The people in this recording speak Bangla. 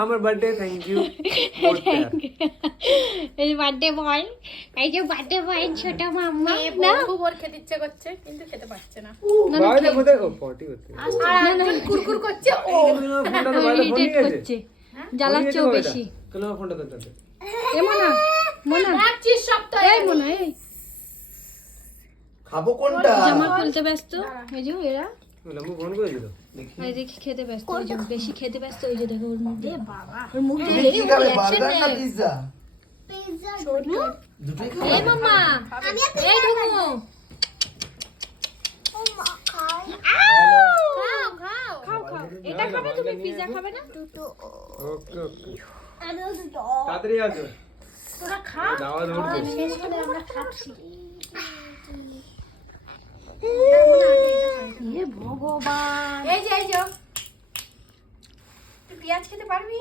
আমার বার্থডে থ্যাংক ইউ এই বার্থডে বয়, এই যে বার্থডে বয় ছোট মাম্মা না খুব ওর খেতে ইচ্ছে করছে কিন্তু খেতে পারছে না। বাইরে কোথায় ও পটি হচ্ছে আর একজন কুরকুর করছে ও। ফোনটা তো বাইরে ফোন ইরিটেট নিয়ে গেছে করছে, জ্বালাচ্ছেও বেশি। কেন ফোনটা করতে এ মোনা, মোনা রাখছিস সপ্তাহে। এই মোনা এই খাবো কোনটা? জামা খুলতে ব্যস্ত, এই যে এরা আমি ফোন করেছিল এই দেখি খেতে ব্যস্ত, ওই যে বেশি খেতে ব্যস্ত, ওই যে দেখো ওর মুখে বাবা ওর মুখে তুমি কি খাবে, বার্গার না পিৎজা? দুটোই খাবে? এই মাম্মা এই ঢুকু খাও খাও। খাও খাও, এটা খাবে তুমি, পিজ্জা খাবে না? ওকে ওকে তাড়াতাড়ি আসো তোরা খা। দাওয়া ধরছে শেষ করে আমরা খাচ্ছি। এ ভগবান, এই যে তুই পেঁয়াজ খেতে পারবি?